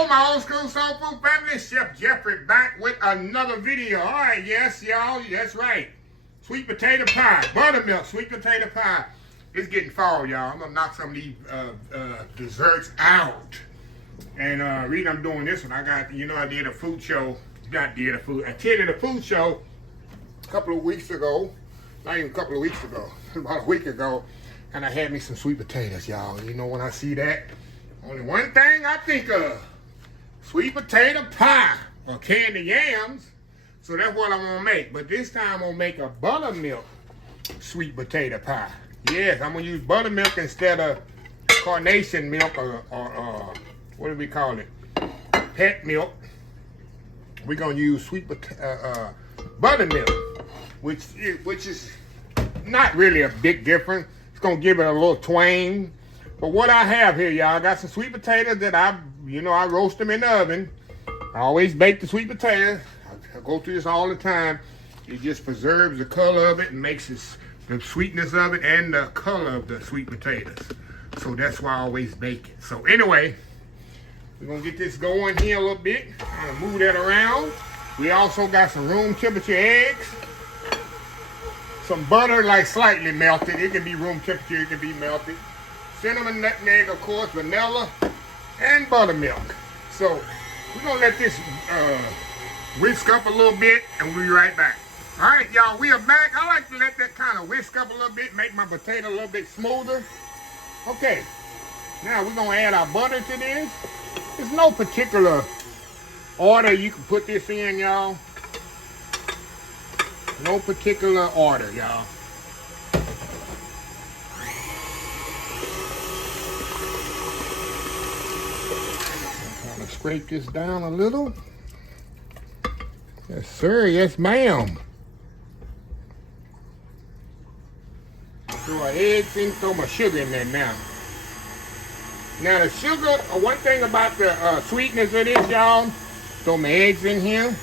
Hello, my old school soul food family. Chef Jeffrey back with another video. All right, yes, y'all, that's right. Sweet potato pie, buttermilk, sweet potato pie. It's getting fall, y'all. I'm gonna knock some of these desserts out. And reason I'm doing this one, I got, I did a food show. I attended a food show a couple of weeks ago. Not even a couple of weeks ago, about a week ago. And I had me some sweet potatoes, y'all. You know, when I see that, only one thing I think of, sweet potato pie or candy yams. So that's what I'm gonna make. But this time I'm gonna make a buttermilk sweet potato pie. Yes, I'm gonna use buttermilk instead of carnation milk or what do we call it? Pet milk. We're gonna use buttermilk, which is not really a big difference. It's gonna give it a little twang. But what I have here, y'all, I got some sweet potatoes that I roast them in the oven. I always bake the sweet potatoes. I go through this all the time. It just preserves the color of it and makes the sweetness of it and the color of the sweet potatoes. So that's why I always bake it. So anyway, we're gonna get this going here a little bit. I'm gonna move that around. We also got some room temperature eggs. Some butter, like slightly melted. It can be room temperature, it can be melted. Cinnamon, nutmeg, of course, vanilla, and buttermilk. So we're gonna let this whisk up a little bit, and we'll be right back. All right, y'all, we are back. I like to let that kind of whisk up a little bit, make my potato a little bit smoother. Okay, now we're gonna add our butter to this. There's no particular order you can put this in, y'all. No particular order, y'all. Scrape this down a little. Yes, sir. Yes, ma'am. Throw our eggs in, throw my sugar in there now. Now the sugar, one thing about the sweetness of this, y'all, throw my eggs in here.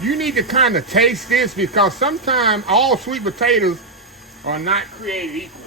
You need to kind of taste this because sometimes all sweet potatoes are not created equal.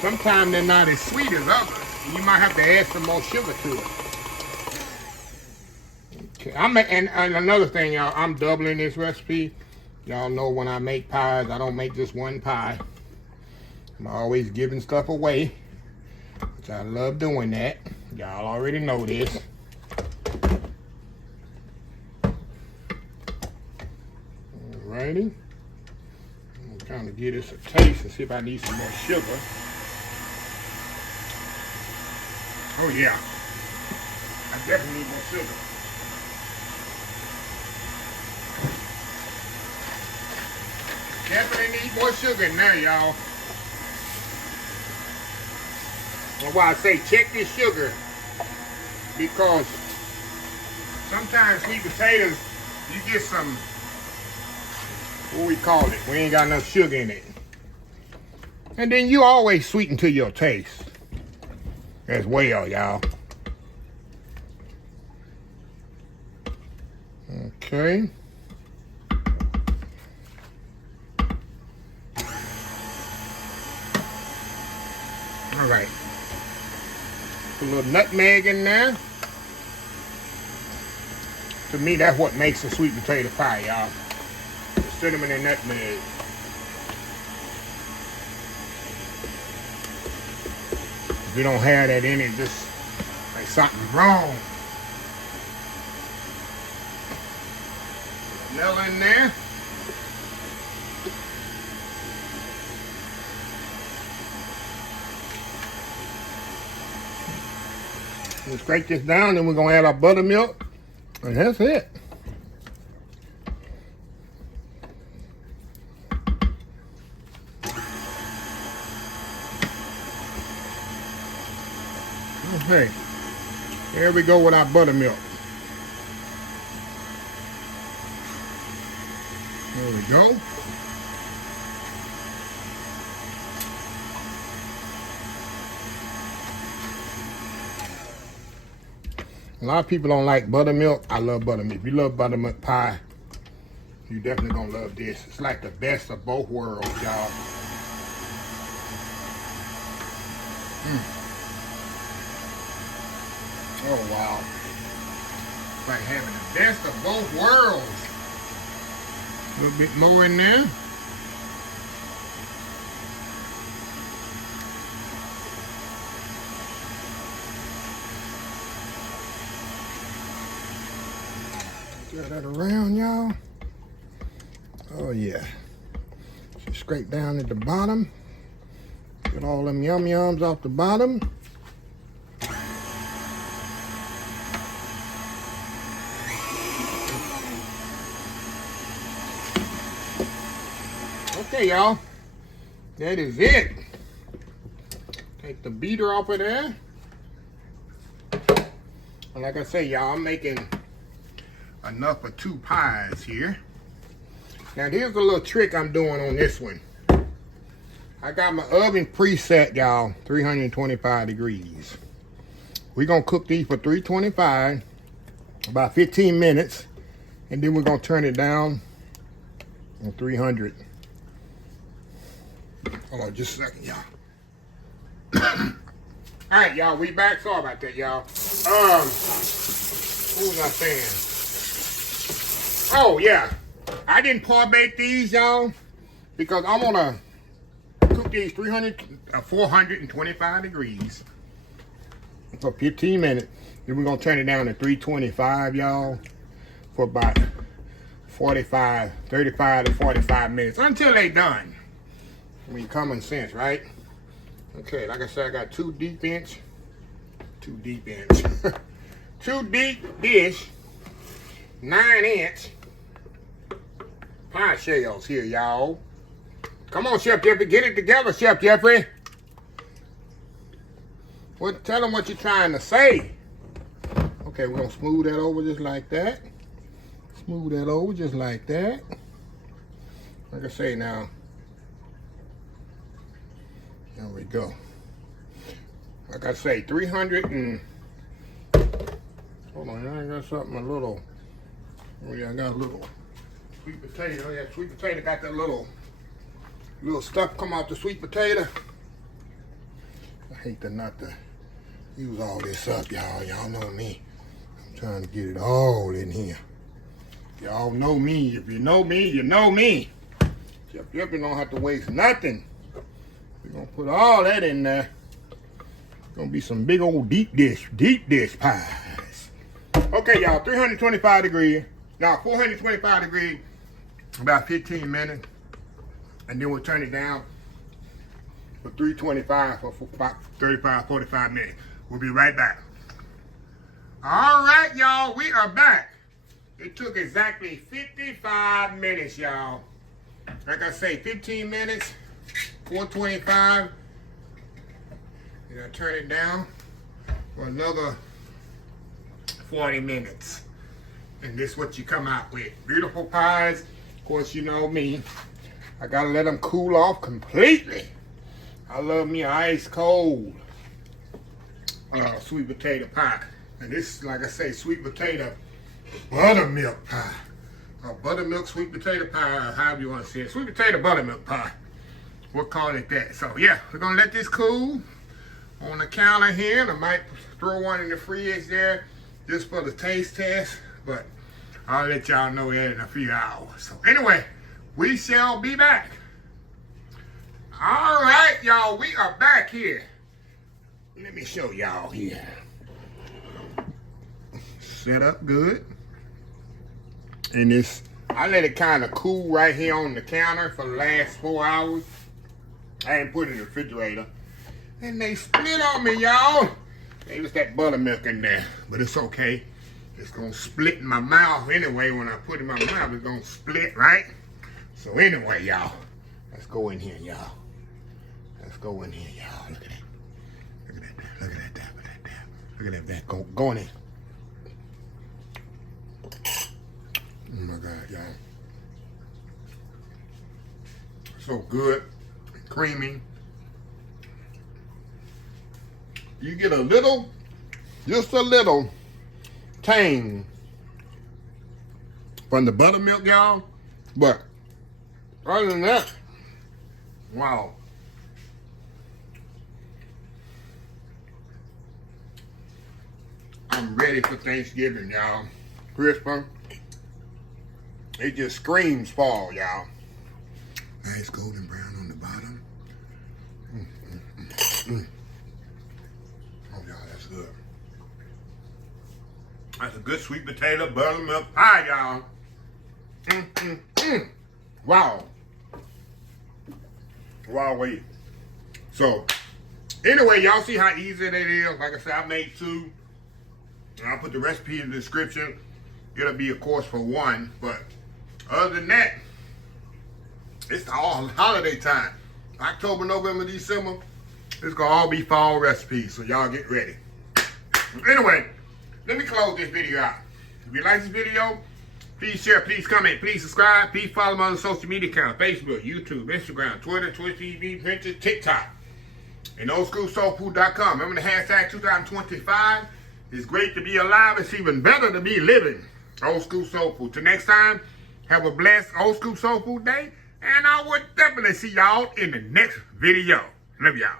Sometimes they're not as sweet as others. You might have to add some more sugar to it. Okay, and another thing, y'all, I'm doubling this recipe. Y'all know when I make pies, I don't make just one pie. I'm always giving stuff away, which I love doing that. Y'all already know this. Alrighty. I'm trying to give this a taste and see if I need some more sugar. Oh yeah, I definitely need more sugar. Definitely need more sugar in there, y'all. That's why I say check this sugar, because sometimes sweet potatoes, you get some, what we call it, we ain't got enough sugar in it. And then you always sweeten to your taste as well, y'all. Okay. All right. Put a little nutmeg in there. To me, that's what makes a sweet potato pie, y'all. The cinnamon and nutmeg. If you don't have that in it, just like something's wrong. Vanilla in there. We'll scrape this down, then we're gonna add our buttermilk, and that's it. Okay, here we go with our buttermilk. There we go. A lot of people don't like buttermilk. I love buttermilk. If you love buttermilk pie, you definitely gonna love this. It's like the best of both worlds, y'all. Oh, wow. It's like having the best of both worlds. A little bit more in there. Get that around, y'all. Oh, yeah. Just scrape down at the bottom. Get all them yum-yums off the bottom. Okay, y'all. That is it. Take the beater off of there. And like I say, y'all, I'm making enough for 2 pies here. Now, here's a little trick I'm doing on this one. I got my oven preset, y'all, 325 degrees. We're going to cook these for 325, about 15 minutes. And then we're going to turn it down on 300. Hold on just a second, y'all. All right, y'all, we back. Sorry about that, y'all. What was I saying? Oh, yeah. I didn't bake these, y'all, because I'm going to cook these 425 degrees for 15 minutes. Then we're going to turn it down to 325, y'all, for about 35 to 45 minutes until they done. I mean, common sense, right? Okay, like I said, I got 2 deep inch, 2 deep dish, 9-inch pie shells here, y'all. Come on, Chef Jeffrey, get it together, Chef Jeffrey. Tell them what you're trying to say. Okay, we're gonna smooth that over just like that. Smooth that over just like that. Like I say now. There we go. Like I say, 300 and... Hold on, I got something a little... Oh yeah, I got a little sweet potato. Yeah, sweet potato got that little stuff come out the sweet potato. I hate to not to use all this up, y'all. Y'all know me. I'm trying to get it all in here. Y'all know me. If you know me, you know me. Chef Jeffrey don't have to waste nothing. We're gonna put all that in there. It's gonna be some big old deep dish pies. Okay, y'all, 325 degrees. Now 425 degrees, about 15 minutes. And then we'll turn it down for 325 for about 35, 45 minutes. We'll be right back. All right, y'all, we are back. It took exactly 55 minutes, y'all. Like I say, 15 minutes, 425. And I turn it down for another 40 minutes. And this is what you come out with. Beautiful pies. Of course, you know me. I gotta let them cool off completely. I love me ice cold sweet potato pie. And this is, like I say, sweet potato buttermilk pie. Buttermilk sweet potato pie, or however you want to say it. Sweet potato buttermilk pie. We'll call it that. So yeah, we're gonna let this cool on the counter here. I might throw one in the fridge there just for the taste test, but I'll let y'all know that in a few hours. So anyway, we shall be back. All right, y'all, we are back here. Let me show y'all here. Set up good. And this, I let it kind of cool right here on the counter for the last 4 hours. I ain't put it in the refrigerator. And they split on me, y'all. There was that buttermilk in there, but it's okay. It's gonna split in my mouth anyway. When I put it in my mouth, it's gonna split, right? So anyway, y'all, let's go in here, y'all. Let's go in here, y'all. Look at that. Look at that. Look at that. Look at that. Look at that. Go in there. Oh my God, y'all. So good, creamy. You get a little, just a little tang from the buttermilk, y'all. But other than that, wow. I'm ready for Thanksgiving, y'all. Crisper. It just screams fall, y'all. Nice golden brown on the bottom. Oh, y'all, that's good. That's a good sweet potato buttermilk pie, y'all. Wow. Wow, wait. So, anyway, y'all see how easy that is. Like I said, I made 2. And I'll put the recipe in the description. It'll be, of course, for 1. But other than that, it's all holiday time. October, November, December. It's going to all be fall recipes. So y'all get ready. Anyway, let me close this video out. If you like this video, please share, please comment, please subscribe. Please follow me on the social media account. Facebook, YouTube, Instagram, Twitter, Twitch TV, Pinterest, TikTok. And oldschoolsoulfood.com. Remember the hashtag 2025. It's great to be alive. It's even better to be living. Old School Soul Food. Till next time, have a blessed Old School Soul Food day. And I will definitely see y'all in the next video. Love y'all.